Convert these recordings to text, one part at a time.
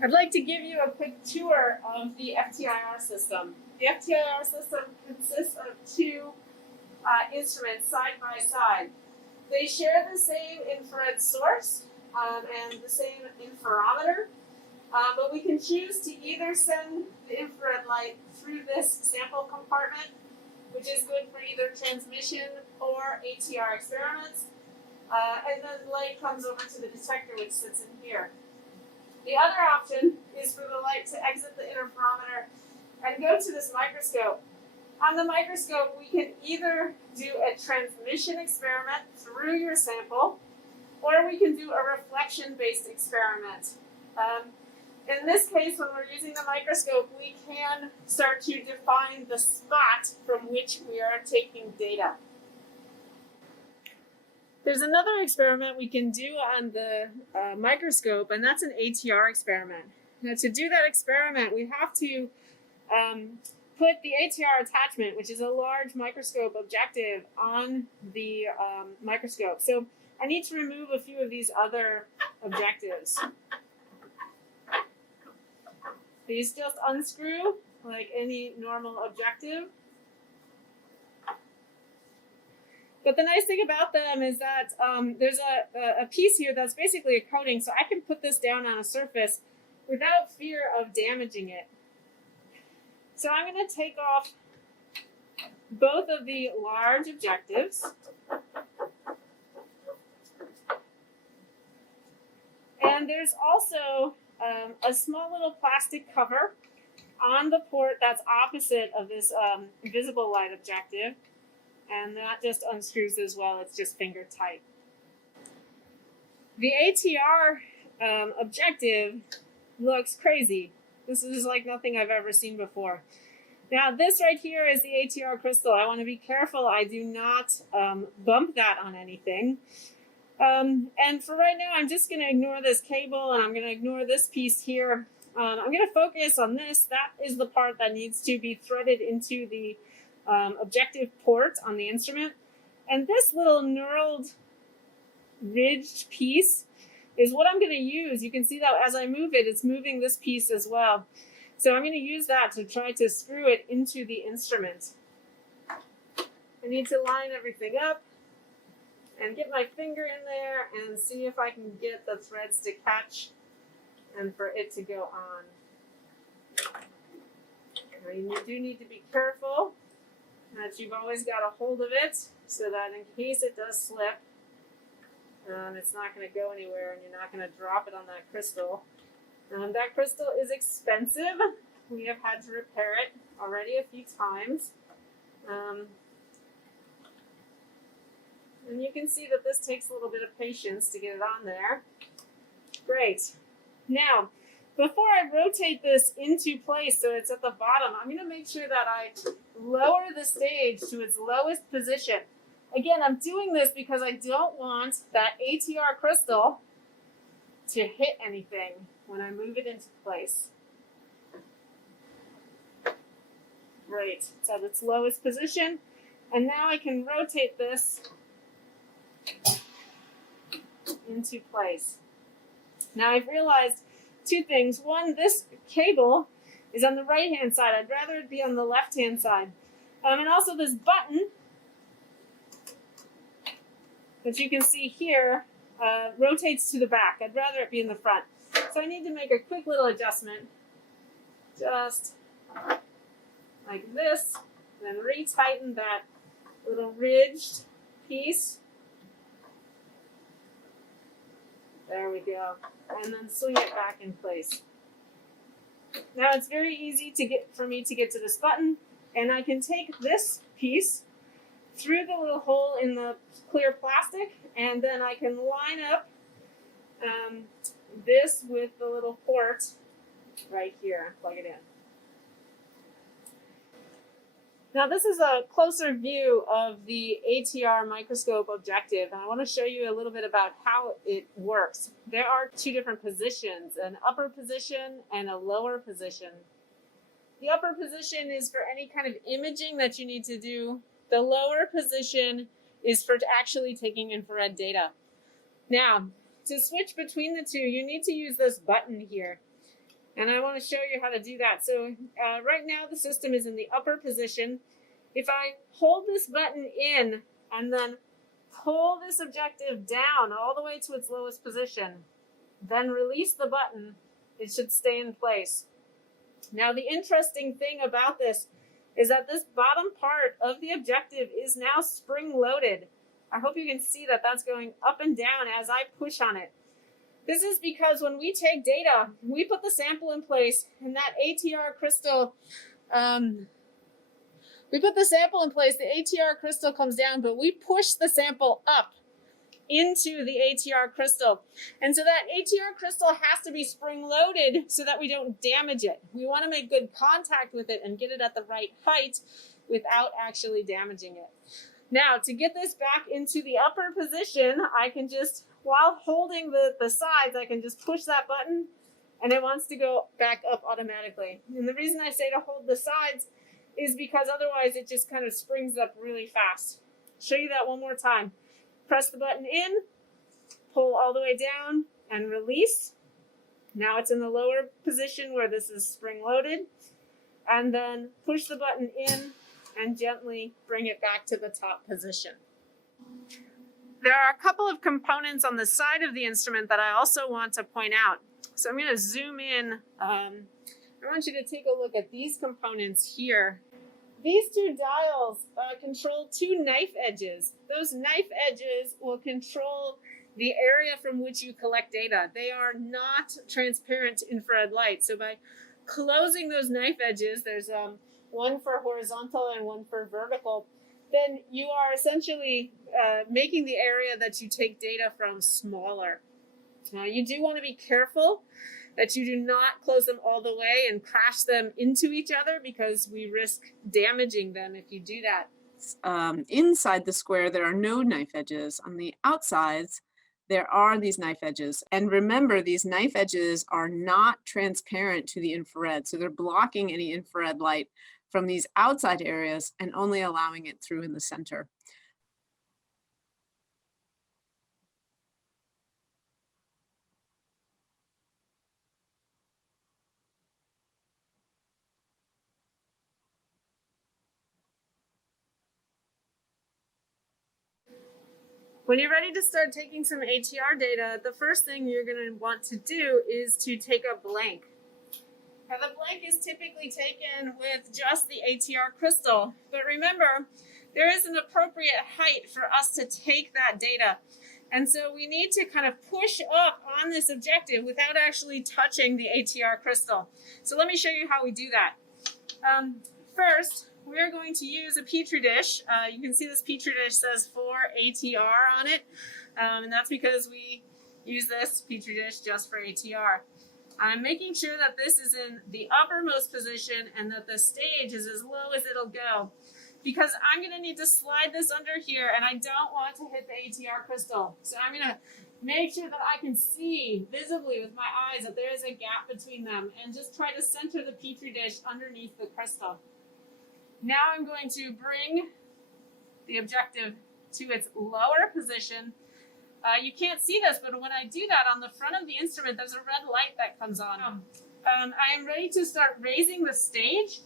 I'd like to give you a quick tour of the FTIR system. The FTIR system consists of two instruments side by side. They share the same infrared source and the same interferometer, but we can choose to either send the infrared light through this sample compartment, which is good for either transmission or ATR experiments, and then the light comes over to the detector, which sits in here. The other option is for the light to exit the interferometer and go to this microscope. On the microscope, we can either do a transmission experiment through your sample, or we can do a reflection-based experiment. In this case, when we're using the microscope, we can start to define the spot from which we are taking data. There's another experiment we can do on the microscope, and that's an ATR experiment. Now, to do that experiment, we have to put the ATR attachment, which is a large microscope objective, on the microscope. So I need to remove a few of these other objectives. These just unscrew like any normal objective. But the nice thing about them is that there's a piece here that's basically a coating, so I can put this down on a surface without fear of damaging it. So I'm going to take off both of the large objectives. And there's also a small little plastic cover on the port that's opposite of this visible light objective. And that just unscrews as well. It's just finger tight. The ATR objective looks crazy. This is like nothing I've ever seen before. Now this right here is the ATR crystal. I want to be careful I do not bump that on anything. And for right now, I'm just going to ignore this cable, and I'm going to ignore this piece here. I'm going to focus on this. That is the part that needs to be threaded into the objective port on the instrument. And this little knurled ridged piece is what I'm going to use. You can see that as I move it, it's moving this piece as well. So I'm going to use that to try to screw it into the instrument. I need to line everything up and get my finger in there and see if I can get the threads to catch and for it to go on. Now you do need to be careful that you've always got a hold of it so that in case it does slip, it's not going to go anywhere and you're not going to drop it on that crystal. That crystal is expensive. We have had to repair it already a few times. And you can see that this takes a little bit of patience to get it on there. Great. Now, before I rotate this into place so it's at the bottom, I'm going to make sure that I lower the stage to its lowest position. Again, I'm doing this because I don't want that ATR crystal to hit anything when I move it into place. Great. It's at its lowest position. And now I can rotate this into place. Now I've realized two things. One, this cable is on the right-hand side. I'd rather it be on the left-hand side. And also this button that you can see here rotates to the back. I'd rather it be in the front. So I need to make a quick little adjustment. Just like this. And then retighten that little ridged piece. There we go. And then swing it back in place. Now it's very easy for me to get to this button, and I can take this piece through the little hole in the clear plastic, and then I can line up this with the little port right here, plug it in. Now this is a closer view of the ATR microscope objective, and I want to show you a little bit about how it works. There are two different positions, an upper position and a lower position. The upper position is for any kind of imaging that you need to do. The lower position is for actually taking infrared data. Now, to switch between the two, you need to use this button here. And I want to show you how to do that. So right now the system is in the upper position. If I hold this button in and then pull this objective down all the way to its lowest position, then release the button, it should stay in place. Now the interesting thing about this is that this bottom part of the objective is now spring loaded. I hope you can see that that's going up and down as I push on it. This is because when we take data, we put the sample in place and that ATR crystal, the ATR crystal comes down, but we push the sample up into the ATR crystal. And so that ATR crystal has to be spring loaded so that we don't damage it. We want to make good contact with it and get it at the right height without actually damaging it. Now, to get this back into the upper position, I can just, while holding the sides, I can just push that button and it wants to go back up automatically. And the reason I say to hold the sides is because otherwise it just kind of springs up really fast. Show you that one more time. Press the button in, pull all the way down, and release. Now it's in the lower position where this is spring loaded. And then push the button in and gently bring it back to the top position. There are a couple of components on the side of the instrument that I also want to point out. So I'm going to zoom in. I want you to take a look at these components here. These two dials control two knife edges. Those knife edges will control the area from which you collect data. They are not transparent to infrared light. So by closing those knife edges, there's one for horizontal and one for vertical, then you are essentially making the area that you take data from smaller. You do want to be careful that you do not close them all the way and crash them into each other because we risk damaging them if you do that. Inside the square, there are no knife edges. On the outsides, there are these knife edges. And remember, these knife edges are not transparent to the infrared. So they're blocking any infrared light from these outside areas and only allowing it through in the center. When you're ready to start taking some ATR data, the first thing you're going to want to do is to take a blank. Now, the blank is typically taken with just the ATR crystal, but remember, there is an appropriate height for us to take that data. And so we need to kind of push up on this objective without actually touching the ATR crystal. So let me show you how we do that. First, we're going to use a Petri dish. You can see this Petri dish says 4 ATR on it, and that's because we use this Petri dish just for ATR. I'm making sure that this is in the uppermost position and that the stage is as low as it'll go, because I'm going to need to slide this under here and I don't want to hit the ATR crystal. So I'm going to make sure that I can see visibly with my eyes that there is a gap between them and just try to center the Petri dish underneath the crystal. Now I'm going to bring the objective to its lower position. You can't see this, but when I do that on the front of the instrument, there's a red light that comes on. I am ready to start raising the stage.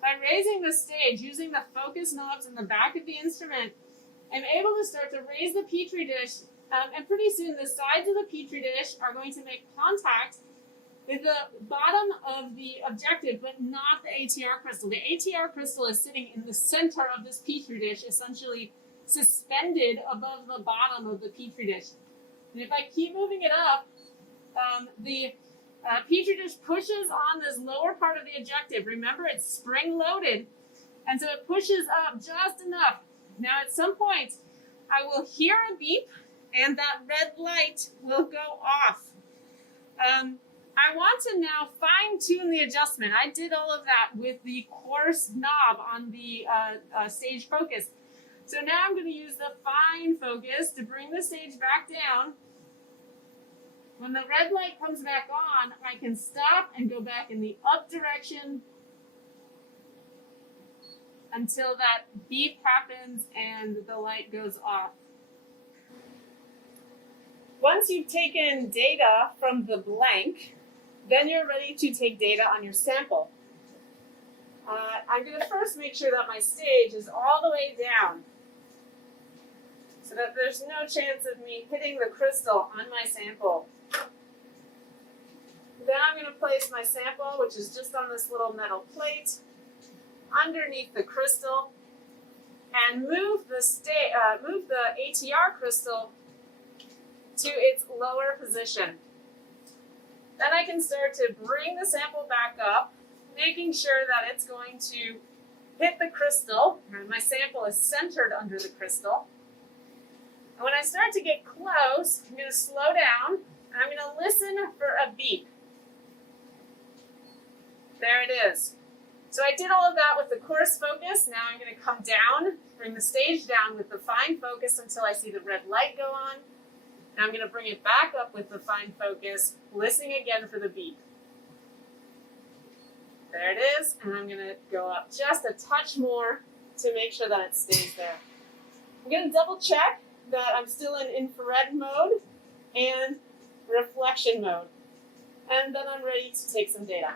By raising the stage, using the focus knobs in the back of the instrument, I'm able to start to raise the Petri dish, and pretty soon the sides of the Petri dish are going to make contact with the bottom of the objective, but not the ATR crystal. The ATR crystal is sitting in the center of this Petri dish, essentially suspended above the bottom of the Petri dish. And if I keep moving it up, the Petri dish pushes on this lower part of the objective. Remember, it's spring loaded, and so it pushes up just enough. Now at some point, I will hear a beep, and that red light will go off. I want to now fine-tune the adjustment. I did all of that with the coarse knob on the stage focus. So now I'm going to use the fine focus to bring the stage back down. When the red light comes back on, I can stop and go back in the up direction until that beep happens and the light goes off. Once you've taken data from the blank, Then you're ready to take data on your sample. I'm going to first make sure that my stage is all the way down so that there's no chance of me hitting the crystal on my sample. Then I'm going to place my sample, which is just on this little metal plate, underneath the crystal, and move the ATR crystal to its lower position. Then I can start to bring the sample back up, making sure that it's going to hit the crystal, and my sample is centered under the crystal. And when I start to get close, I'm going to slow down, and I'm going to listen for a beep. There it is. So I did all of that with the coarse focus. Now I'm going to come down, bring the stage down with the fine focus until I see the red light go on. Now I'm going to bring it back up with the fine focus, listening again for the beep. There it is, and I'm going to go up just a touch more to make sure that it stays there. I'm going to double check that I'm still in infrared mode and reflection mode. And then I'm ready to take some data.